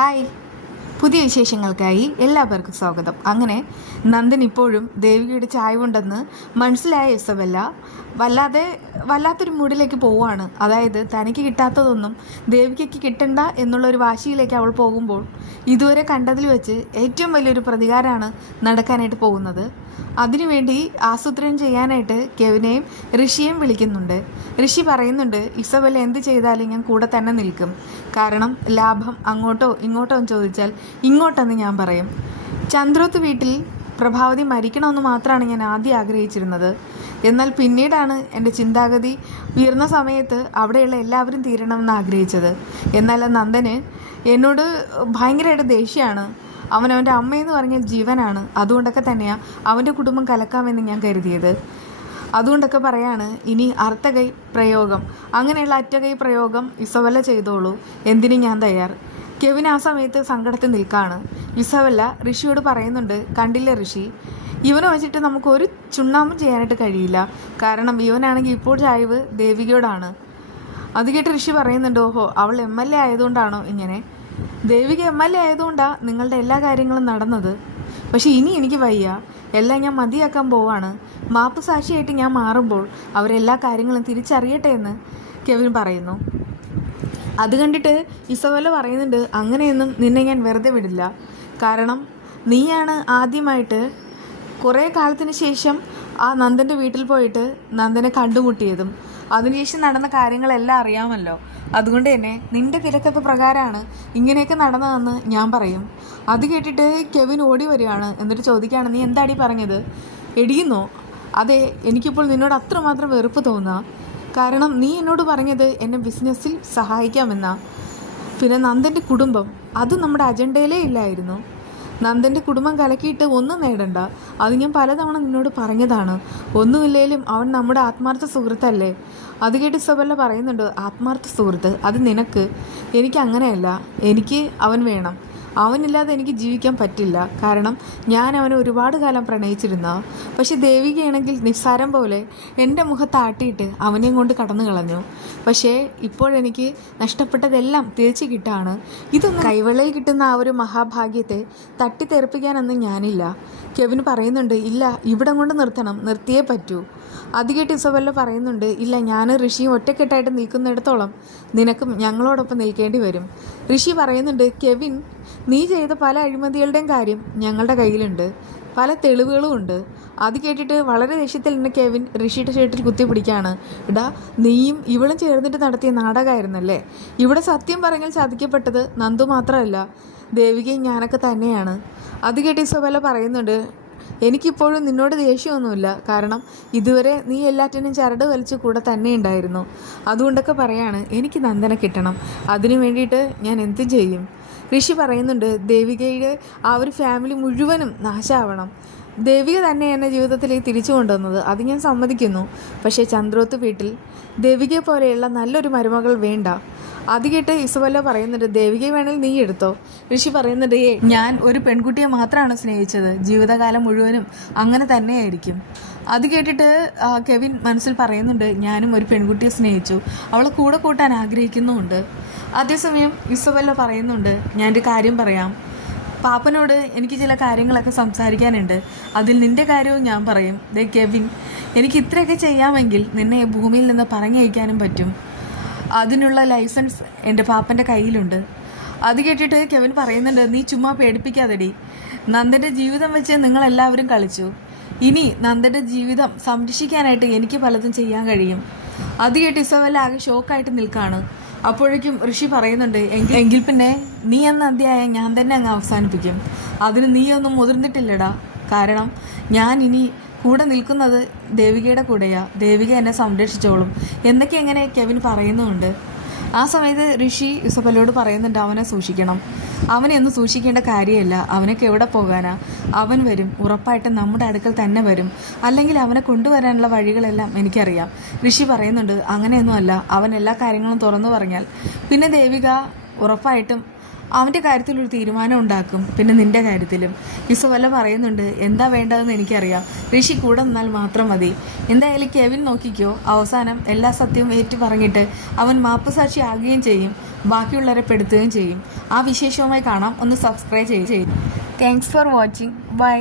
Hi, പുതിയ വിശേഷങ്ങൾക്കായി എല്ലാവർക്കും സ്വാഗതം. അങ്ങനെ നന്ദൻ ഇപ്പോഴും ദേവികയുടെ ചായവുണ്ടെന്ന് മനസ്സിലായ ഇസബെല്ല വല്ലാത്തൊരു മൂഡിലേക്ക് പോവുകയാണ്. അതായത് തനിക്ക് കിട്ടാത്തതൊന്നും ദേവികയ്ക്ക് കിട്ടണ്ട എന്നുള്ളൊരു വാശിയിലേക്ക് അവൾ പോകുമ്പോൾ ഇതുവരെ കണ്ടതിൽ വെച്ച് ഏറ്റവും വലിയൊരു പ്രതികാരമാണ് നടക്കാനായിട്ട് പോകുന്നത്. അതിനുവേണ്ടി ആസൂത്രണം ചെയ്യാനായിട്ട് കെവിനെയും ഋഷിയെയും വിളിക്കുന്നുണ്ട്. ഋഷി പറയുന്നുണ്ട്, ഇസബെല്ല എന്ത് ചെയ്താലും ഞാൻ കൂടെ തന്നെ നിൽക്കും. കാരണം ലാഭം അങ്ങോട്ടോ ഇങ്ങോട്ടോ എന്ന് ചോദിച്ചാൽ ഇങ്ങോട്ടെന്ന് ഞാൻ പറയും. ചന്ദ്രോത്ത് വീട്ടിൽ പ്രഭാവതി മരിക്കണമെന്ന് മാത്രമാണ് ഞാൻ ആദ്യം ആഗ്രഹിച്ചിരുന്നത്. എന്നാൽ പിന്നീടാണ് എൻ്റെ ചിന്താഗതി ഉയർന്ന സമയത്ത് അവിടെയുള്ള എല്ലാവരും തീരണമെന്ന് ആഗ്രഹിച്ചത്. എന്നാൽ നന്ദന് എന്നോട് ഭയങ്കരമായിട്ട് ദേഷ്യമാണ്. അവനവൻ്റെ അമ്മയെന്ന് പറഞ്ഞാൽ ജീവനാണ്. അതുകൊണ്ടൊക്കെ തന്നെയാണ് അവൻ്റെ കുടുംബം കലക്കാമെന്ന് ഞാൻ കരുതിയത്. അതുകൊണ്ടൊക്കെ പറയാണ്, ഇനി അർത്ഥകൈ പ്രയോഗം, അങ്ങനെയുള്ള അറ്റകൈ പ്രയോഗം ഇസബെല്ല ചെയ്തോളൂ, എന്തിനും ഞാൻ തയ്യാർ. കെവിൻ ആ സമയത്ത് സങ്കടത്തിൽ നിൽക്കുകയാണ്. ഇസബെല്ല ഋഷിയോട് പറയുന്നുണ്ട്, കണ്ടില്ല ഋഷി, ഇവനെ വെച്ചിട്ട് നമുക്കൊരു ചുണ്ണാമ്പും ചെയ്യാനായിട്ട് കഴിയില്ല. കാരണം ഇവനാണെങ്കിൽ ഇപ്പോൾ ചായ്വ് ദേവികയോടാണ്. അത് കേട്ട് ഋഷി പറയുന്നുണ്ട്, ഓഹോ, അവൾ MLA ആയതുകൊണ്ടാണോ ഇങ്ങനെ? ദേവിക MLA ആയതുകൊണ്ടാണ് നിങ്ങളുടെ എല്ലാ കാര്യങ്ങളും നടന്നത്. പക്ഷെ ഇനി എനിക്ക് വയ്യ, എല്ലാം ഞാൻ മതിയാക്കാൻ പോവാണ്. മാപ്പ് സാക്ഷിയായിട്ട് ഞാൻ മാറുമ്പോൾ അവരെല്ലാ കാര്യങ്ങളും തിരിച്ചറിയട്ടെ എന്ന് കെവിൻ പറയുന്നു. അത് കണ്ടിട്ട് ഇസബെല്ല പറയുന്നുണ്ട്, അങ്ങനെയൊന്നും നിന്നെ ഞാൻ വെറുതെ വിടില്ല. കാരണം നീയാണ് ആദ്യമായിട്ട് കുറേ കാലത്തിന് ശേഷം ആ നന്ദൻ്റെ വീട്ടിൽ പോയിട്ട് നന്ദനെ കണ്ടുമുട്ടിയതും അതിനുശേഷം നടന്ന കാര്യങ്ങളെല്ലാം അറിയാമല്ലോ. അതുകൊണ്ട് തന്നെ നിൻ്റെ തിരക്കത്ത് പ്രകാരമാണ് ഇങ്ങനെയൊക്കെ നടന്നതെന്ന് ഞാൻ പറയും. അത് കേട്ടിട്ട് കെവിൻ ഓടി വരികയാണ്. എന്നിട്ട് ചോദിക്കുകയാണ്, നീ എന്താടി പറഞ്ഞത്? എടിയുന്നോ? അതെ, എനിക്കിപ്പോൾ നിന്നോട് അത്രമാത്രം വെറുപ്പ് തോന്നുക. കാരണം നീ എന്നോട് പറഞ്ഞത് എന്നെ ബിസിനസ്സിൽ സഹായിക്കാമെന്നാ. പിന്നെ നന്ദൻ്റെ കുടുംബം, അത് നമ്മുടെ അജണ്ടയിലേ ഇല്ലായിരുന്നു. നന്ദൻ്റെ കുടുംബം കലക്കിയിട്ട് ഒന്നും നേടണ്ട, അത് ഞാൻ പലതവണ നിന്നോട് പറഞ്ഞതാണ്. ഒന്നുമില്ലേലും അവൻ നമ്മുടെ ആത്മാർത്ഥ സുഹൃത്തല്ലേ. അത് കേട്ട് ഇസബെല്ല പറയുന്നുണ്ട്, ആത്മാർത്ഥ സുഹൃത്ത് അത് നിനക്ക്, എനിക്ക് അങ്ങനെയല്ല. എനിക്ക് അവൻ വേണം. അവനില്ലാതെ എനിക്ക് ജീവിക്കാൻ പറ്റില്ല. കാരണം ഞാൻ അവനെ ഒരുപാട് കാലം പ്രണയിച്ചിരുന്ന. പക്ഷെ ദേവികയാണെങ്കിൽ നിസ്സാരം പോലെ എൻ്റെ മുഖത്താട്ടിയിട്ട് അവനെയും കൊണ്ട് കടന്നു കളഞ്ഞു. പക്ഷേ ഇപ്പോഴെനിക്ക് നഷ്ടപ്പെട്ടതെല്ലാം തിരിച്ചു കിട്ടാണ്. ഇതൊന്നും കൈവെള്ളയിൽ കിട്ടുന്ന ആ ഒരു മഹാഭാഗ്യത്തെ തട്ടിത്തെറിപ്പിക്കാനൊന്നും ഞാനില്ല. കെവിൻ പറയുന്നുണ്ട്, ഇല്ല, ഇവിടം കൊണ്ട് നിർത്തണം, നിർത്തിയേ പറ്റൂ. അത് കേട്ട് ഇസബെല്ല പറയുന്നുണ്ട്, ഇല്ല, ഞാൻ ഋഷിയും ഒറ്റക്കെട്ടായിട്ട് നിൽക്കുന്നിടത്തോളം നിനക്കും ഞങ്ങളോടൊപ്പം നിൽക്കേണ്ടി വരും. ഋഷി പറയുന്നുണ്ട്, കെവിൻ, നീ ചെയ്ത പല അഴിമതികളുടെയും കാര്യം ഞങ്ങളുടെ കയ്യിലുണ്ട്, പല തെളിവുകളും ഉണ്ട്. അത് കേട്ടിട്ട് വളരെ ദേഷ്യത്തിൽ നിന്ന് കെവിൻ ഋഷിയുടെ ഷർട്ടിൽ കുത്തി പിടിക്കുകയാണ്. ഇടാ, നീയും ഇവളും ചേർന്നിട്ട് നടത്തിയ നാടകമായിരുന്നല്ലേ. ഇവിടെ സത്യം പറഞ്ഞാൽ ചതിക്കപ്പെട്ടത് നന്ദു മാത്രമല്ല, ദേവികയും ഞാനൊക്കെ തന്നെയാണ്. അത് കേട്ട് ഇസബെല്ല പറയുന്നുണ്ട്, എനിക്കിപ്പോഴും നിന്നോട് ദേഷ്യമൊന്നുമില്ല. കാരണം ഇതുവരെ നീ എല്ലാറ്റിനും ചരട് വലിച്ച് കൂടെ തന്നെ ഉണ്ടായിരുന്നു. അതുകൊണ്ടൊക്കെ പറയാണ്, എനിക്ക് നന്ദനെ കിട്ടണം. അതിനു വേണ്ടിയിട്ട് ഞാൻ എന്തും ചെയ്യും. ഋഷി പറയുന്നുണ്ട്, ദേവികയുടെ ആ ഒരു ഫാമിലി മുഴുവനും നാശമാവണം. ദേവിക തന്നെ എന്നെ ജീവിതത്തിലേക്ക് തിരിച്ചു കൊണ്ടുവന്നത്, അത് ഞാൻ സമ്മതിക്കുന്നു. പക്ഷേ ചന്ദ്രോത്ത് വീട്ടിൽ ദേവികയെ പോലെയുള്ള നല്ലൊരു മരുമകൾ വേണ്ട. അത് കേട്ട് ഇസബെല്ല പറയുന്നുണ്ട്, ദേവികയെ വേണമെങ്കിൽ നീ എടുത്തോ. ഋഷി പറയുന്നുണ്ട്, ഞാൻ ഒരു പെൺകുട്ടിയെ മാത്രമാണ് സ്നേഹിച്ചത്, ജീവിതകാലം മുഴുവനും അങ്ങനെ തന്നെയായിരിക്കും. അത് കേട്ടിട്ട് കെവിൻ മനസ്സിൽ പറയുന്നുണ്ട്, ഞാനും ഒരു പെൺകുട്ടിയെ സ്നേഹിച്ചു, അവളെ കൂടെ കൂട്ടാൻ ആഗ്രഹിക്കുന്നുമുണ്ട്. അതേസമയം ഇസബെല്ല പറയുന്നുണ്ട്, ഞാനൊരു കാര്യം പറയാം. പാപ്പനോട് എനിക്ക് ചില കാര്യങ്ങളൊക്കെ സംസാരിക്കാനുണ്ട്, അതിൽ നിൻ്റെ കാര്യവും ഞാൻ പറയും. ദേ കെവിൻ, എനിക്ക് ഇത്രയൊക്കെ ചെയ്യാമെങ്കിൽ നിന്നെ ഭൂമിയിൽ നിന്ന് പറഞ്ഞയക്കാനും പറ്റും. അതിനുള്ള ലൈസൻസ് എൻ്റെ പാപ്പൻ്റെ കയ്യിലുണ്ട്. അത് കേട്ടിട്ട് കെവിൻ പറയുന്നുണ്ട്, നീ ചുമ്മാ പേടിപ്പിക്കാതെടി. നന്ദൻ്റെ ജീവിതം വെച്ച് നിങ്ങളെല്ലാവരും കളിച്ചു. ഇനി നന്ദൻ്റെ ജീവിതം സംരക്ഷിക്കാനായിട്ട് എനിക്ക് പലതും ചെയ്യാൻ കഴിയും. അത് കേട്ട് ഇസബെല്ല ആകെ ഷോക്കായിട്ട് നിൽക്കുകയാണ്. അപ്പോഴേക്കും ഋഷി പറയുന്നുണ്ട്, എങ്കിൽ പിന്നെ നീ എന്ന അധ്യായം ഞാൻ തന്നെ അങ്ങ് അവസാനിപ്പിക്കും. അതിന് നീയൊന്നും മുതിർന്നിട്ടില്ലടാ. കാരണം ഞാൻ ഇനി കൂടെ നിൽക്കുന്നത് ദേവികയുടെ കൂടെയാ. ദേവിക എന്നെ സംരക്ഷിച്ചോളും എന്നൊക്കെ എങ്ങനെ കെവിൻ പറയുന്നുമുണ്ട്. ആ സമയത്ത് ഋഷി ഇസബെല്ലയോട് പറയുന്നുണ്ട്, അവനെ സൂക്ഷിക്കണം. അവനെ ഒന്നും സൂക്ഷിക്കേണ്ട കാര്യമില്ല. അവനൊക്കെ എവിടെ പോകാനാ? അവൻ വരും, ഉറപ്പായിട്ടും നമ്മുടെ അടുക്കൽ തന്നെ വരും. അല്ലെങ്കിൽ അവനെ കൊണ്ടുവരാനുള്ള വഴികളെല്ലാം എനിക്കറിയാം. ഋഷി പറയുന്നുണ്ട്, അങ്ങനെയൊന്നുമല്ല, അവൻ എല്ലാ കാര്യങ്ങളും തുറന്നു പറഞ്ഞാൽ പിന്നെ ദേവിക ഉറപ്പായിട്ടും അവൻ്റെ കാര്യത്തിലൊരു തീരുമാനം ഉണ്ടാക്കും. പിന്നെ നിൻ്റെ കാര്യത്തിലും ഇസബെല്ല പറയുന്നുണ്ട്, എന്താ വേണ്ടതെന്ന് എനിക്കറിയാം, ഋഷി കൂടെ നിന്നാൽ മാത്രം മതി. എന്തായാലും കെവിൻ നോക്കിക്കോ, അവസാനം എല്ലാ സത്യവും ഏറ്റു പറഞ്ഞിട്ട് അവൻ മാപ്പുസാക്ഷി ആകുകയും ചെയ്യും, ബാക്കിയുള്ളവരെ പെടുത്തുകയും ചെയ്യും. ആ വിശേഷവുമായി കാണാം. ഒന്ന് സബ്സ്ക്രൈബ് ചെയ്യും. Thanks for watching. ബൈ.